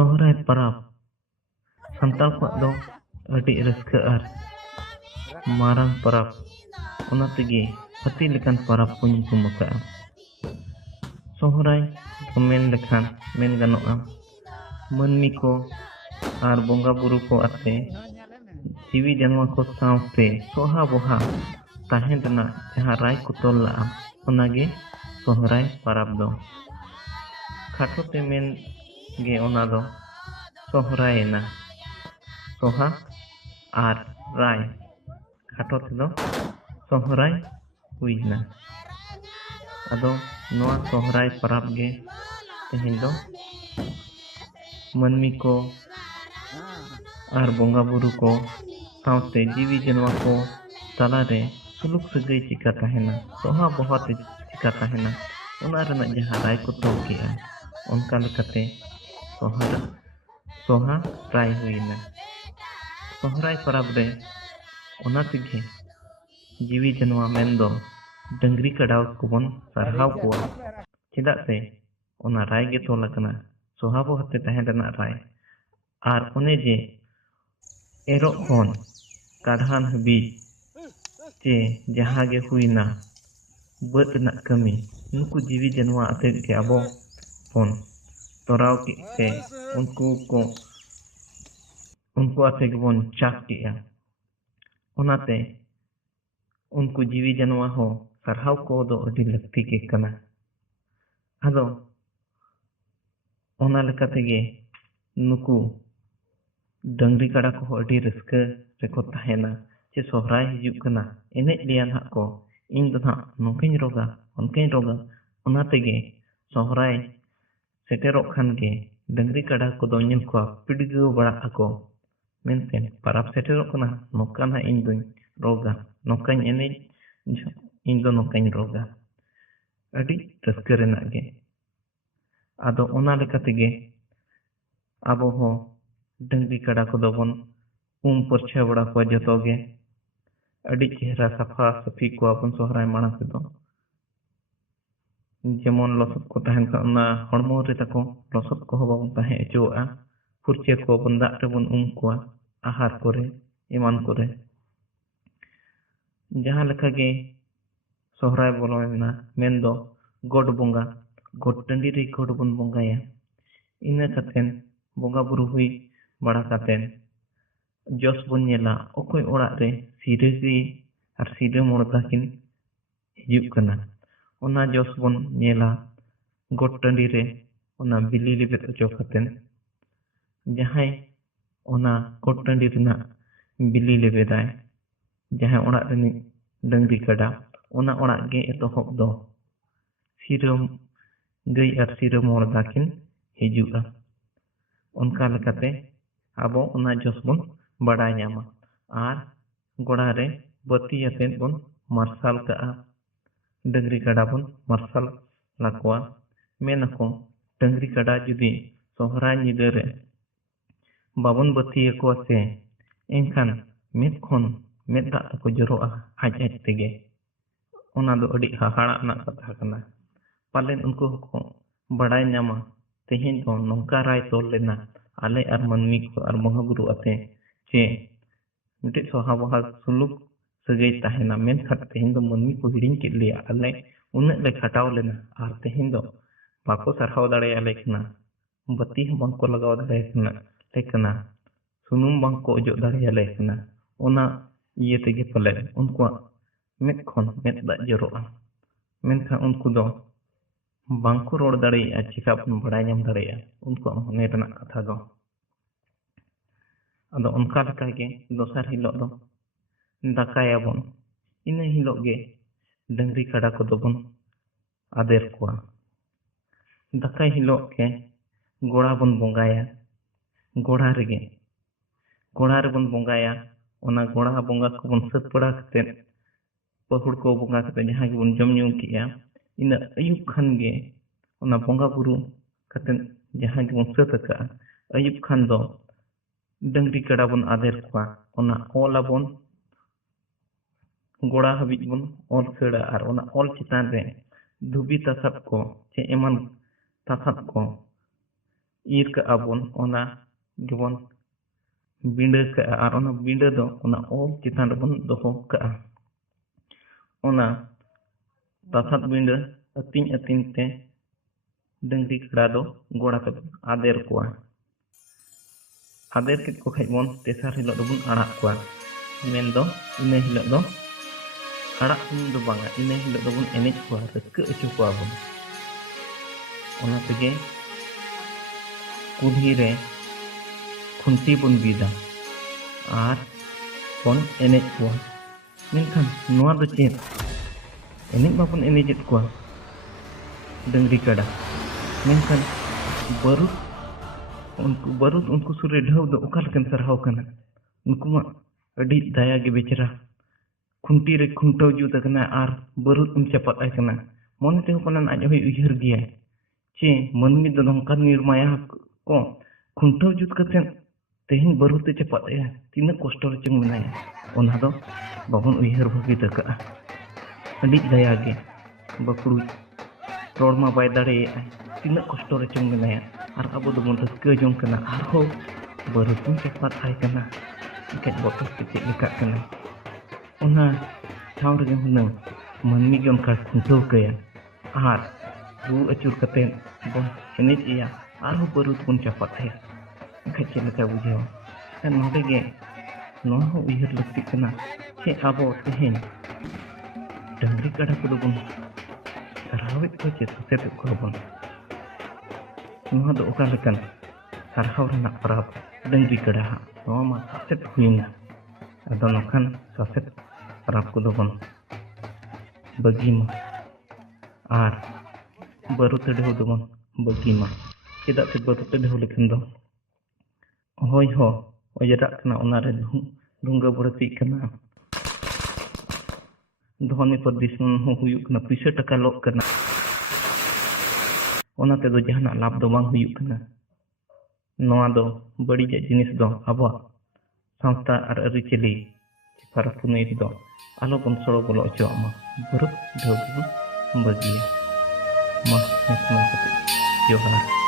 सोहराय परब सान्ताल को दो अडी रस्का आर मारंग परब ओना तेगे हाती लेकान परब को nyutum akaa'a सोहराय मेन लेखान मेन गानोआ मानमी को आर बोंगा बुरु को आते जीवी जानवर को सावते सोहा बोहा ताहेन रना जहां राय को तोल लाआ ओनागे सोहराय परब दो खाटो ते मेन गे ओना दो सोहरायना सोहा आर राय खाटो ते दो सोहराय हुईना अदो नोआ सोहराय परब गे तेहेन दो मानमी को आर बोंगा बुरु को सावते जीवी जानवर को तलारे सुलुक सगै चिका ताहेना सोहा बोहा ते चिका ताहेना ओना रना जहां राय को तोल केआ ओनका लेकाते सोहा राय हुईना सोहराय परब रे ओना तेगे जीवी जानवर मेन दो डंगरी कडाव को बन सरहाव को चेदा से ओना राय गे तोल अकना सोहा बोहा ते ताहेन रना राय आर ओने जे एरो खन काढ़ान हबी चे जहां गे हुईना बद ना कमी नुकु जीवी जानवर आते के अबो फोन तोराव के उनको आते के बोन चाक केआ ओनाते उनको जीवी जानवर हो सरहाव को दो अडी लक्ति के कना अदो ओना लेकाते गे नुकु डंगरी कड़ा को अडी रस्का रेको ताहेना चे सोहराय हिजुक कना एने लियान हाक को इन दो ना नोकेन रोगा ओनकेन रोगा ओना तेगे सोहराय सेटेरो खान गे डंगरी कड़ा को दो ñel को पिडगो बड़ा ako मेनतेन परब सेटेरो कना नोकान हा इन दुñ रोगा नोकान एने इन दो नोकान रोगा अडी रस्का रेना गे आदो ओना लेकाते गे आबो हो डंगरी कड़ा को दो बन परछा बड़ा को जतो गे अडी चेहरा सफा सफी को अपन सोहराय माना से दो जेमन लसत को ताहेन का ना हड़मो रे ताको लसत को बाबन ताहे एचोआ फुरचे को बन दाग रे बन को आहार करे ईमान करे जहां लेखा गे सोहराय बोलोना मेन दो गोड बोंगा गोड टंडी रे गोड बन बोंगाया इना कातेन बोंगा बुरु हुई बड़ा कातेन जोस बन नेला ओकोय ओड़ा रे सिरे आर सिरे मोड़ता किन हिजुक कना ओना जोस बन नेला गोड टंडी रे ओना बिली लेबेत ओचो कातेन जहां ओना गोड टंडी रेना बिली लेबेदाय जहां ओड़ा रे डंगरी कड़ा ओना ओड़ा गे एतोहब दो सिरम गई आर सिरम मोड़ता किन हिजुआ उनका लेकाते आबो ओना जोस बन बड़ाय ᱧᱟᱢᱟ आर गोड़ा रे बत्ती अतेन बन मार्शल काआ डंगरी कड़ा बन मार्शल लाकोआ मेनako डंगरी कड़ा जुदी सोहराय निदा रे बाबन बत्ती को से एनखान मेद खन मेद दा को जरोआ आज तेगे ओना दो अडी हाहाड़ा ना कथा कना पालेन उनको को बड़ाय ᱧᱟᱢᱟ तेहेन दो नोंका राय तोल लेना आले आर मानमी को आर महागुरु आते चे मिटे सोहा बोहा सुलुक सगै ताहेना मेनखान तेहेन दो मानमी को हिडिंग के लिया आले उन्ना ले खटाव लेना आर तेहेन दो बाको सरहाव दाड़े आले कना बत्ती बांग को लगाव दाड़े कना लेकना सुनुम बांग को अजो दाड़े आले कना ओना ये तेगे पले उनको मेद खन मेद दा जरोआ मेनखान उनको दो बांको रोड दाड़े चिका बन बड़ाय ᱧᱟᱢ दाड़े उनको मने रना कथा दो अदो उनका लेका गे दोसर हिलो दो दाकाया बन इन हिलो गे डंगरी कड़ा को दो बन आदेर कोआ दाका हिलो के गोड़ा बन बोंगाया गोड़ा रे बन बोंगाया ओना गोड़ा बोंगा को बन सत पड़ा कते पहुड़ को बोंगा कते जहां गे बन जम ᱧᱩ किया इन अयुब खान गे ओना बोंगा बुरु कते जहां गे बन सत का अयुब खान दो डंगरी कड़ा बन आदेर कोआ ओना ओला बन गोड़ा हबी बन ओल खेड़ा आर ओना ओल चितान रे धुबी तसाब को चे एमन तसाब को ईर का बन ओना गेबन बिंडा का और ओना बिंडा दो ओना ओल चितान बन दोहो का ओना तासात बिंडा अतिन अतिन ते डंगरी कड़ा दो गोड़ा के आदेर कोआ आदेर के को खाइ बन तेसार हिलो दो बन आड़ा कोआ मेन दो इने हिलो दो आड़ा दो बांगा इने हिलो दो बन एनेज कोआ रस्क अचु कोआ बन ओना तेगे कुल्ही रे खुंटी बन बिदा और बन एनेज कोआ मेनखान नोआ दो चेत एनेज बाबन एनेजेत कोआ डंगरी कड़ा मेनखान बारूद उनको सुरे ढाव दो ओका लेकन सरहाव कना उनको मा अडी दया गे बेचरा खुंटी रे खुंटाव जुत कना और बारूद चपात आय कना मन ते होपन आज होय उयहर गिया चे मनमी दो नंका निर्माया को खुंटाव जुत कतेन तेहन बारूद ते चपात आय तीना कष्ट रे चंग मनाया ओना दो बाबन उयहर भगी तका अडी दया गे बकड़ू रोडमा बाय दाड़े तीना कष्ट रे चंग मनाया और अब दो बन रस्का जों कना और हो बारूद चपात आय कना इकाय बतस ते चेक लेका कना ओना ठाव रे हुनंग मनमी गे उनका खुंटाव कया और रू अचुर कते बन एनेज इया और हो बारूद बन चपात आय इकाय चेक लेका बुझाव एन नोडे गे नो हो उयहर लगती कना चे आबो तेहेन डंगरी कड़ा को बन सरहावेत को चे ससेत को बन नोहा दो ओका लेकन सरहाव रना पराब डंगरी कड़ा नोहा मा ससेत हुइना अदो नोखान ससेत पराब को बन बगीमा और बारूद ढेव दो बन बगीमा चेदा से बारूद ढेव लेकन दो होय हो ओजरा कना ओना रे ढुंगा बरती कना धोनी प्रदेश में हो हुयुक कना पैसा टका लोक कना ओना ते दो जहाना लाभ दो बांग हुयुक कना नोआ दो बड़ी जिनिस दो आबो संस्था और अरिचली फारा पुनई दो आलो बन सड़ो बोलो अचो मा बारूद ढेव बगिया मा नेसनल जोहार।